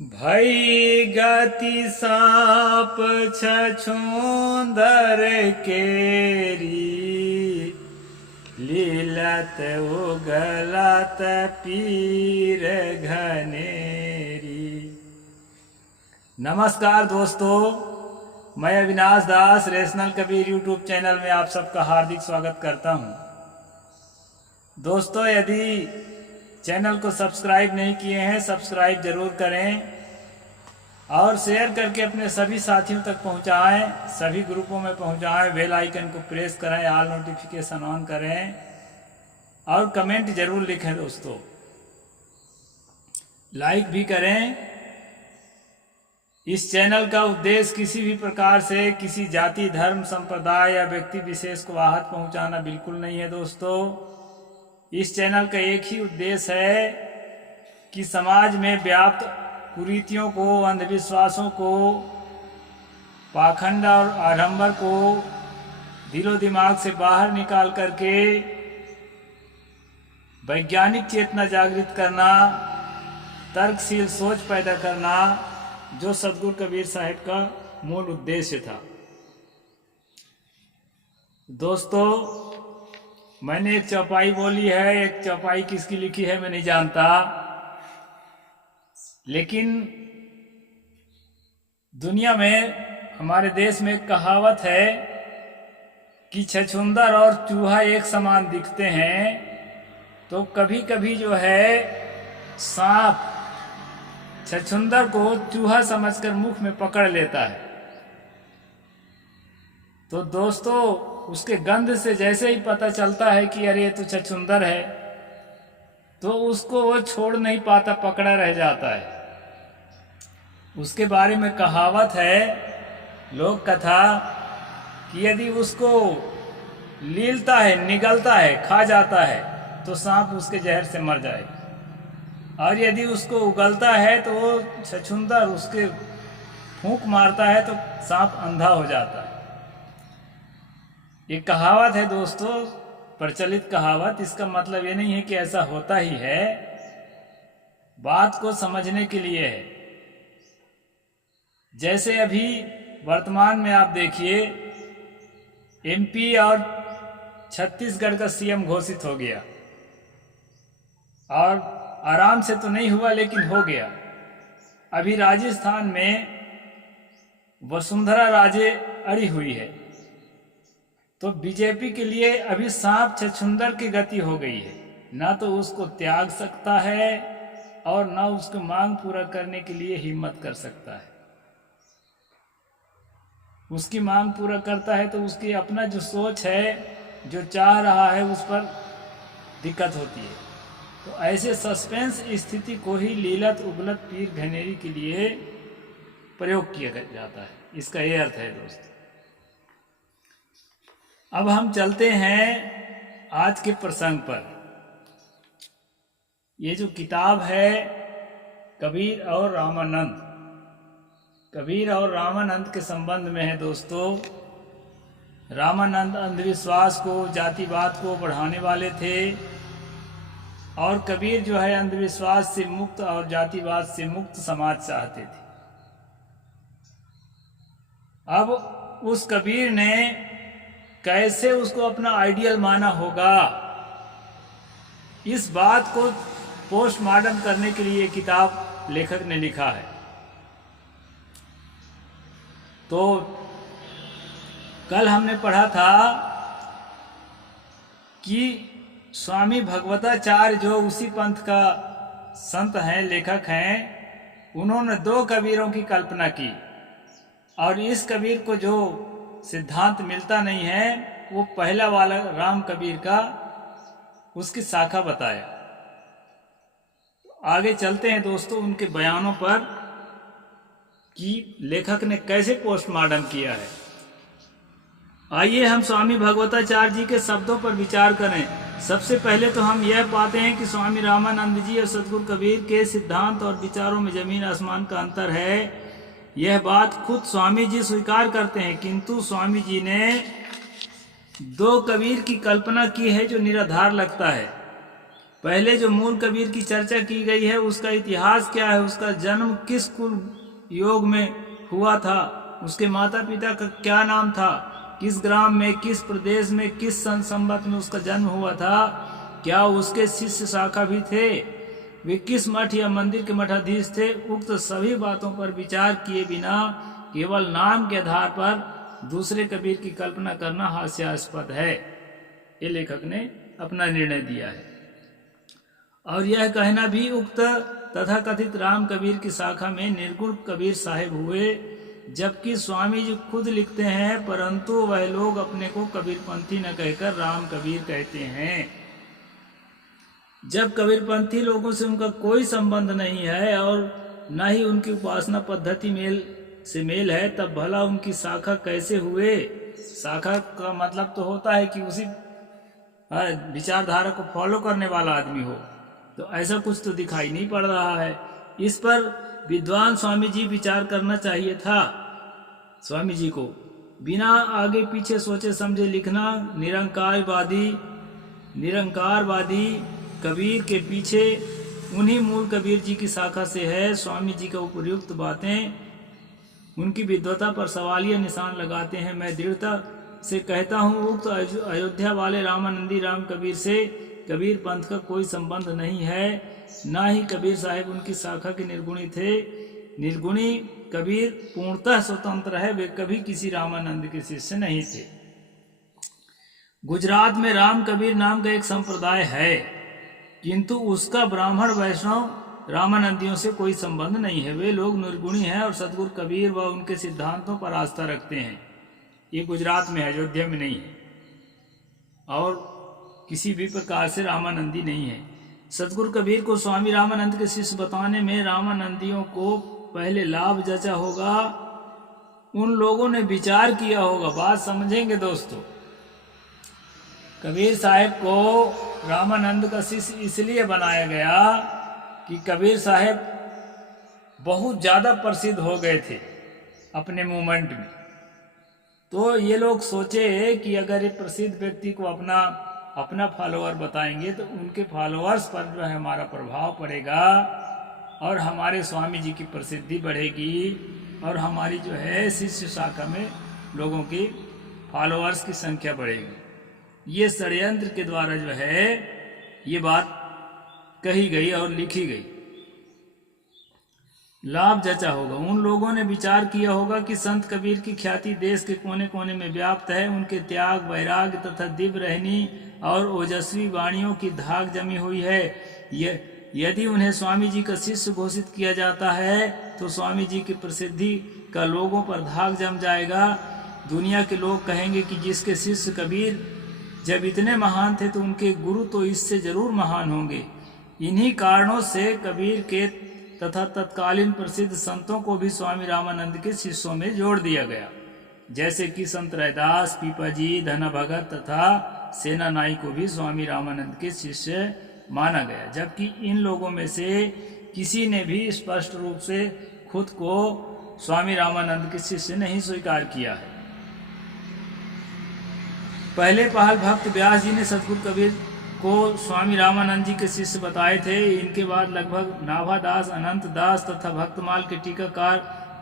भई गति साप छछूंदर केरी, लीलत उगलत पीर घनेरी। नमस्कार दोस्तों, मैं अविनाश दास रेशनल कबीर यूट्यूब चैनल में आप सबका हार्दिक स्वागत करता हूं। दोस्तों, यदि चैनल को सब्सक्राइब नहीं किए हैं, सब्सक्राइब जरूर करें और शेयर करके अपने सभी साथियों तक पहुंचाएं, सभी ग्रुपों में पहुंचाएं। बेल आइकन को प्रेस करें, ऑल नोटिफिकेशन ऑन करें और कमेंट जरूर लिखें। दोस्तों, लाइक भी करें। इस चैनल का उद्देश्य किसी भी प्रकार से किसी जाति, धर्म, संप्रदाय या व्यक्ति विशेष को आहत पहुंचाना बिल्कुल नहीं है। दोस्तों, इस चैनल का एक ही उद्देश्य है कि समाज में व्याप्त कुरीतियों को, अंधविश्वासों को, पाखंड और आडंबर को दिलो दिमाग से बाहर निकाल करके वैज्ञानिक चेतना जागृत करना, तर्कशील सोच पैदा करना, जो सदगुरु कबीर साहिब का मूल उद्देश्य था। दोस्तों, मैंने एक चौपाई बोली है, एक चौपाई किसकी लिखी है मैं नहीं जानता, लेकिन दुनिया में, हमारे देश में एक कहावत है कि छछूंदर और चूहा एक समान दिखते हैं, तो कभी कभी जो है सांप छछूंदर को चूहा समझकर मुख में पकड़ लेता है। तो दोस्तों, उसके गंध से जैसे ही पता चलता है कि अरे ये तो छछूंदर है, तो उसको वो छोड़ नहीं पाता, पकड़ा रह जाता है। उसके बारे में कहावत है, लोक कथा, कि यदि उसको लीलता है, निगलता है, खा जाता है, तो सांप उसके जहर से मर जाए, और यदि उसको उगलता है तो वो छछूंदर उसके फूंक मारता है तो सांप अंधा हो जाता है। ये कहावत है दोस्तों, प्रचलित कहावत। इसका मतलब ये नहीं है कि ऐसा होता ही है, बात को समझने के लिए है। जैसे अभी वर्तमान में आप देखिए, एमपी और छत्तीसगढ़ का सीएम घोषित हो गया, और आराम से तो नहीं हुआ लेकिन हो गया। अभी राजस्थान में वसुंधरा राजे अड़ी हुई है, तो बीजेपी के लिए अभी सांप छछूंदर की गति हो गई है। ना तो उसको त्याग सकता है और ना उसको मांग पूरा करने के लिए हिम्मत कर सकता है। उसकी मांग पूरा करता है तो उसकी अपना जो सोच है, जो चाह रहा है, उस पर दिक्कत होती है। तो ऐसे सस्पेंस स्थिति को ही लीलत उगलत पीर घनेरी के लिए प्रयोग किया जाता है। इसका ये अर्थ है दोस्तों। अब हम चलते हैं आज के प्रसंग पर। ये जो किताब है कबीर और रामानंद, कबीर और रामानंद के संबंध में है दोस्तों। रामानंद अंधविश्वास को, जातिवाद को बढ़ाने वाले थे, और कबीर जो है अंधविश्वास से मुक्त और जातिवाद से मुक्त समाज चाहते थे। अब उस कबीर ने कैसे उसको अपना आइडियल माना होगा, इस बात को पोस्टमार्टम करने के लिए किताब लेखक ने लिखा है। तो कल हमने पढ़ा था कि स्वामी भगवताचार्य, जो उसी पंथ का संत हैं, लेखक हैं, उन्होंने दो कबीरों की कल्पना की, और इस कबीर को जो सिद्धांत मिलता नहीं है, वो पहला वाला राम कबीर का, उसकी शाखा बताया। आगे चलते हैं दोस्तों उनके बयानों पर कि लेखक ने कैसे पोस्टमार्टम किया है। आइए हम स्वामी भगवताचार्य जी के शब्दों पर विचार करें। सबसे पहले तो हम यह पाते हैं कि स्वामी रामानंद जी और सदगुरु कबीर के सिद्धांत और विचारों में जमीन आसमान का अंतर है। यह बात खुद स्वामी जी स्वीकार करते हैं, किंतु स्वामी जी ने दो कबीर की कल्पना की है जो निराधार लगता है। पहले जो मूल कबीर की चर्चा की गई है उसका इतिहास क्या है, उसका जन्म किस कुल योग में हुआ था, उसके माता पिता का क्या नाम था, किस ग्राम में, किस प्रदेश में, किस सन संवत में उसका जन्म हुआ था, क्या उसके शिष्य शाखा भी थे, वे किस मठ या मंदिर के मठाधीश थे। उक्त सभी बातों पर विचार किए बिना केवल नाम के आधार पर दूसरे कबीर की कल्पना करना हास्यास्पद है। ये लेखक ने अपना निर्णय दिया है। और यह कहना भी उक्त तथा कथित राम कबीर की शाखा में निर्गुण कबीर साहिब हुए, जबकि स्वामी जी खुद लिखते हैं परंतु वह लोग अपने को कबीरपंथी न कहकर राम कबीर कहते हैं। जब कबीरपंथी लोगों से उनका कोई संबंध नहीं है और न ही उनकी उपासना पद्धति मेल है, तब भला उनकी शाखा कैसे हुए। शाखा का मतलब तो होता है कि उसी विचारधारा को फॉलो करने वाला आदमी हो, तो ऐसा कुछ तो दिखाई नहीं पड़ रहा है। इस पर विद्वान स्वामी जी विचार करना चाहिए था। स्वामी जी को बिना आगे पीछे सोचे समझे लिखना निरंकारवादी कबीर के पीछे उन्हीं मूल कबीर जी की शाखा से है। स्वामी जी का उपर्युक्त बातें उनकी विद्वता पर सवालिया निशान लगाते हैं। मैं दृढ़ता से कहता हूँ उक्त अयोध्या वाले रामानंदी राम कबीर से कबीर पंथ का कोई संबंध नहीं है, ना ही कबीर साहिब उनकी शाखा के निर्गुणी थे। निर्गुणी कबीर पूर्णतः स्वतंत्र है, वे कभी किसी रामानंद के शिष्य नहीं थे। गुजरात में राम कबीर नाम का एक संप्रदाय है, किंतु उसका ब्राह्मण वैष्णव रामानंदियों से कोई संबंध नहीं है। वे लोग निर्गुणी हैं और सदगुरु कबीर व उनके सिद्धांतों पर आस्था रखते हैं। ये गुजरात में है, अयोध्या में नहीं है, और किसी भी प्रकार से रामानंदी नहीं है। सदगुरु कबीर को स्वामी रामानंद के शिष्य बताने में रामानंदियों को पहले लाभ जचा होगा, उन लोगों ने विचार किया होगा। बात समझेंगे दोस्तों। कबीर साहिब को रामानंद का शिष्य इसलिए बनाया गया कि कबीर साहिब बहुत ज़्यादा प्रसिद्ध हो गए थे अपने मूवमेंट में। तो ये लोग सोचे कि अगर ये प्रसिद्ध व्यक्ति को अपना फॉलोअर बताएंगे तो उनके फॉलोअर्स पर जो है हमारा प्रभाव पड़ेगा और हमारे स्वामी जी की प्रसिद्धि बढ़ेगी और हमारी जो है शिष्य शाखा में लोगों की फॉलोअर्स की संख्या बढ़ेगी। ये षड्यंत्र के द्वारा जो है ये बात कही गई और लिखी गई। लाभ जचा होगा, उन लोगों ने विचार किया होगा कि संत कबीर की ख्याति देश के कोने कोने में व्याप्त है। उनके त्याग, वैराग्य तथा दिव्य रहनी और ओजस्वी वाणियों की धाक जमी हुई है। यदि उन्हें स्वामी जी का शिष्य घोषित किया जाता है तो स्वामी जी की प्रसिद्धि का लोगों पर धाक जम जाएगा। दुनिया के लोग कहेंगे कि जिसके शिष्य कबीर जब इतने महान थे तो उनके गुरु तो इससे जरूर महान होंगे। इन्हीं कारणों से कबीर के तथा तत्कालीन प्रसिद्ध संतों को भी स्वामी रामानंद के शिष्यों में जोड़ दिया गया, जैसे कि संत रैदास, पीपाजी, धना भगत तथा सेना नाई को भी स्वामी रामानंद के शिष्य माना गया। जबकि इन लोगों में से किसी ने भी स्पष्ट रूप से खुद को स्वामी रामानंद के शिष्य नहीं स्वीकार किया है। पहले पहल भक्त व्यास जी ने सतगुरु कबीर को स्वामी रामानंद जी के शिष्य बताए थे। इनके बाद लगभग नाभादास, अनंत दास तथा भक्तमाल के टीकाकार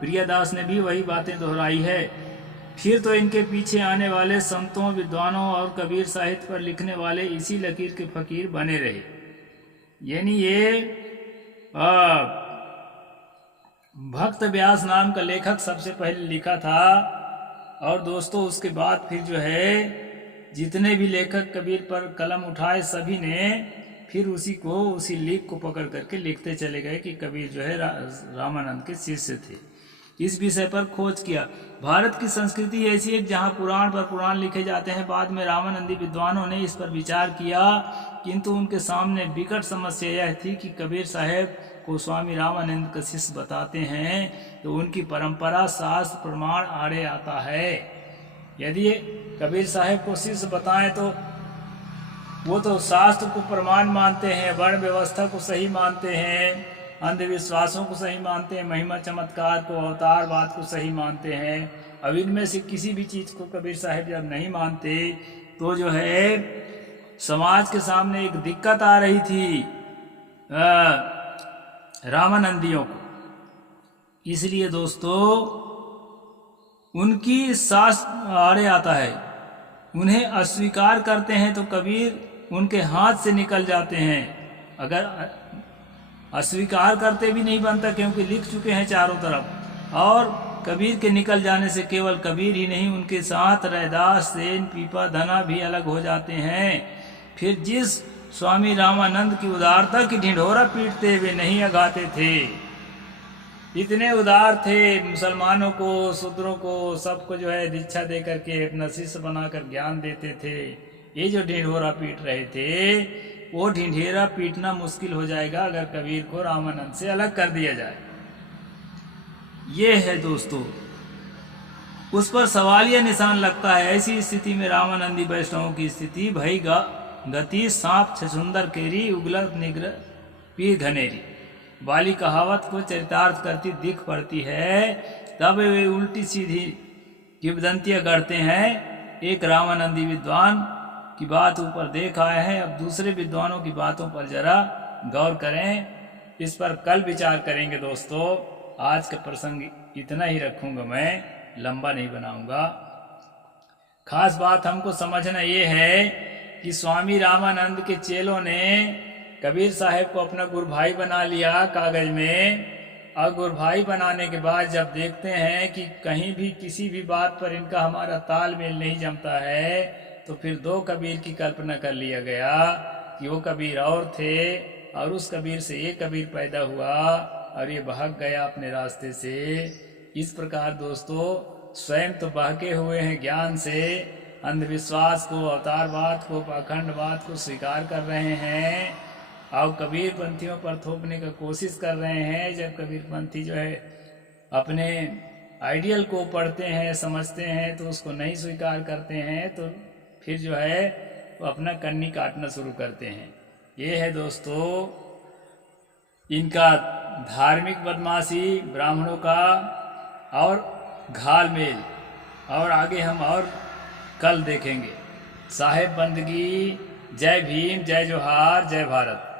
प्रियदास ने भी वही बातें दोहराई है। फिर तो इनके पीछे आने वाले संतों, विद्वानों और कबीर साहित्य पर लिखने वाले इसी लकीर के फकीर बने रहे। यानी ये भक्त व्यास नाम का लेखक सबसे पहले लिखा था, और दोस्तों उसके बाद फिर जो है जितने भी लेखक कबीर पर कलम उठाए सभी ने फिर उसी लीक को पकड़ करके लिखते चले गए कि कबीर जो है रामानंद के शिष्य थे। इस विषय पर खोज किया। भारत की संस्कृति ऐसी है जहाँ पुराण पर पुराण लिखे जाते हैं। बाद में रामानंदी विद्वानों ने इस पर विचार किया, किंतु उनके सामने विकट समस्या यह थी कि कबीर साहब को स्वामी रामानंद का शिष्य बताते हैं तो उनकी परंपरा, शास्त्र, प्रमाण आड़े आता है। यदि कबीर साहब को शिष्य बताएं तो वो तो शास्त्र को प्रमाण मानते हैं, वर्ण व्यवस्था को सही मानते हैं, अंधविश्वासों को सही मानते हैं, महिमा चमत्कार को, अवतारवाद को सही मानते हैं। अब इनमें से किसी भी चीज़ को कबीर साहब जब नहीं मानते तो जो है समाज के सामने एक दिक्कत आ रही थी रामानंदियों को। इसलिए दोस्तों उनकी सांस आड़े आता है, उन्हें अस्वीकार करते हैं तो कबीर उनके हाथ से निकल जाते हैं। अगर अस्वीकार करते भी नहीं बनता, क्योंकि लिख चुके हैं चारों तरफ। और कबीर के निकल जाने से केवल कबीर ही नहीं, उनके साथ रैदास, सेन, पीपा, धना भी अलग हो जाते हैं। फिर जिस स्वामी रामानंद की उदारता की ढिंढोरा पीटते हुए नहीं अगाते थे, इतने उदार थे, मुसलमानों को, शूद्रों को, सबको जो है दीक्षा दे करके अपना शिष्य बनाकर ज्ञान देते थे। ये जो ढिंढोरा पीट रहे थे, वो ढिंढेरा पीटना मुश्किल हो जाएगा अगर कबीर को रामानंद से अलग कर दिया जाए। ये है दोस्तों, उस पर सवालिया निशान लगता है। ऐसी स्थिति में रामानंदी वैष्णवों की स्थिति भई गति सांप छछुंदर केरी उगलत निग्र पीर घनेरी वाली कहावत को चरितार्थ करती दिख पड़ती है। तब वे उल्टी सीधी किंवदंतियां गढ़ते हैं। एक रामानंदी विद्वान की बात ऊपर देख आए हैं, अब दूसरे विद्वानों की बातों पर जरा गौर करें। इस पर कल विचार करेंगे दोस्तों। आज का प्रसंग इतना ही रखूंगा, मैं लंबा नहीं बनाऊंगा। खास बात हमको समझना ये है कि स्वामी रामानंद के चेलों ने कबीर साहब को अपना गुरु भाई बना लिया कागज में। और गुरु भाई बनाने के बाद जब देखते हैं कि कहीं भी किसी भी बात पर इनका हमारा तालमेल नहीं जमता है, तो फिर दो कबीर की कल्पना कर लिया गया कि वो कबीर और थे और उस कबीर से ये कबीर पैदा हुआ और ये भाग गया अपने रास्ते से। इस प्रकार दोस्तों स्वयं तो बहके हुए हैं ज्ञान से, अंधविश्वास को, अवतारवाद को, पाखंडवाद को स्वीकार कर रहे हैं और कबीर पंथियों पर थोपने का कोशिश कर रहे हैं। जब कबीर पंथी जो है अपने आइडियल को पढ़ते हैं, समझते हैं, तो उसको नहीं स्वीकार करते हैं, तो फिर जो है वो अपना कन्नी काटना शुरू करते हैं। ये है दोस्तों इनका धार्मिक बदमाशी, ब्राह्मणों का और घालमेल। और आगे हम और कल देखेंगे। साहेब बंदगी। जय भीम, जय जोहार, जय भारत।